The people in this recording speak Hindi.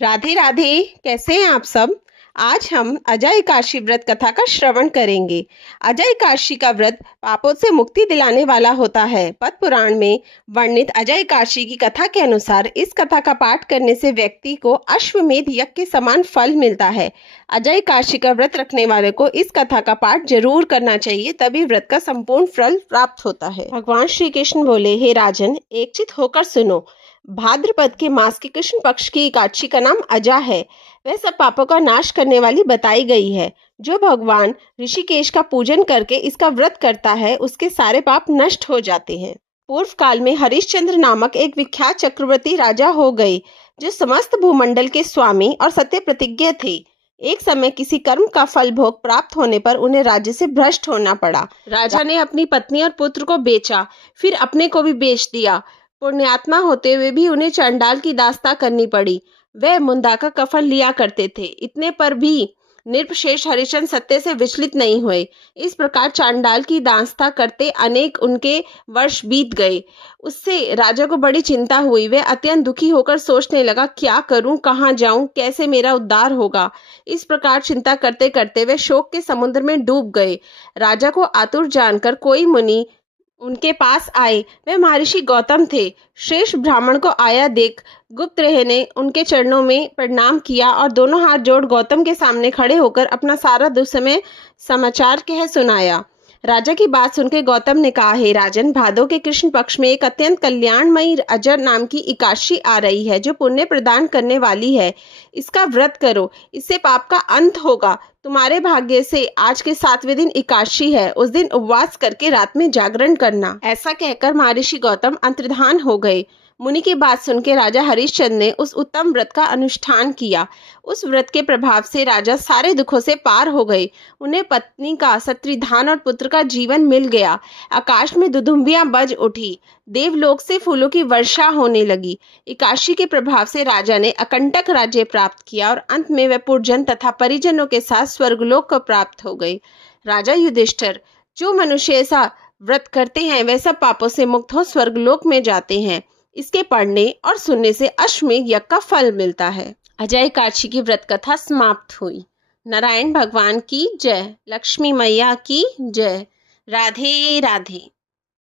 राधे राधे। कैसे हैं आप सब। आज हम अजय एकादशी व्रत कथा का श्रवण करेंगे। अजय एकादशी का व्रत पापों से मुक्ति दिलाने वाला होता है। पद्म पुराण में वर्णित अजय एकादशी की कथा के अनुसार इस कथा का पाठ करने से व्यक्ति को अश्वमेध यज्ञ के समान फल मिलता है। अजय एकादशी का व्रत रखने वाले को इस कथा का पाठ जरूर करना चाहिए, तभी व्रत का संपूर्ण फल प्राप्त होता है। भगवान श्री कृष्ण बोले, हे राजन, एकचित होकर सुनो। भाद्रपद के मास के कृष्ण पक्ष की एकादशी का नाम अजा है। वह सब पापों का नाश करने वाली बताई गई है। जो भगवान ऋषिकेश का पूजन करके इसका व्रत करता है, उसके सारे पाप नष्ट हो जाते हैं। पूर्व काल में हरिश्चंद्र नामक एक विख्यात चक्रवर्ती राजा हो गए, जो समस्त भूमंडल के स्वामी और सत्य प्रतिज्ञ थे। एक समय किसी कर्म का फल भोग प्राप्त होने पर उन्हें राज्य से भ्रष्ट होना पड़ा। राजा ने अपनी पत्नी और पुत्र को बेचा, फिर अपने को भी बेच दिया। पुण्यात्मा होते हुए भी उन्हें चांडाल की दास्ता करनी पड़ी। वह मुंदा का कफन लिया करते थे, इतने पर भी निर्पशेष हरिश्चंद्र सत्य से विचलित नहीं हुए। इस प्रकार चांडाल की दास्ता करते अनेक उनके वर्ष बीत गए। उससे राजा को बड़ी चिंता हुई। वह अत्यंत दुखी होकर सोचने लगा, क्या करूं, कहाँ जाऊं, कैसे मेरा उद्धार होगा। इस प्रकार चिंता करते करते वे शोक के समुद्र में डूब गए। राजा को आतुर जानकर कोई मुनि उनके पास आए। वे महर्षि गौतम थे। श्रेष्ठ ब्राह्मण को आया देख गुप्तरेह ने उनके चरणों में प्रणाम किया और दोनों हाथ जोड़ गौतम के सामने खड़े होकर अपना सारा दुस्समय समाचार कह सुनाया। राजा की बात सुनकर गौतम ने कहा, हे राजन, भादो के कृष्ण पक्ष में एक अत्यंत कल्याणमयी अजर नाम की एकादशी आ रही है, जो पुण्य प्रदान करने वाली है। इसका व्रत करो, इससे पाप का अंत होगा। तुम्हारे भाग्य से आज के 7वें दिन एकादशी है। उस दिन उपवास करके रात में जागरण करना। ऐसा कहकर महर्षि गौतम अंतर्धान हो गए। मुनि की बात सुनकर राजा हरिश्चंद्र ने उस उत्तम व्रत का अनुष्ठान किया। उस व्रत के प्रभाव से राजा सारे दुखों से पार हो गए। उन्हें पत्नी का, क्षत्रिधान और पुत्र का जीवन मिल गया। आकाश में दुदुम्बियां बज उठी। देवलोक से फूलों की वर्षा होने लगी। एकादशी के प्रभाव से राजा ने अकंटक राज्य प्राप्त किया और अंत में वह पुरजन तथा परिजनों के साथ स्वर्गलोक को प्राप्त हो गए। राजा युधिष्ठिर, जो मनुष्य ऐसा व्रत करते हैं वे सब पापों से मुक्त हो स्वर्गलोक में जाते हैं। इसके पढ़ने और सुनने से अश्वमेध यज्ञ का फल मिलता है। अजय एकादशी की व्रत कथा समाप्त हुई। नारायण भगवान की जय। लक्ष्मी मैया की जय। राधे राधे।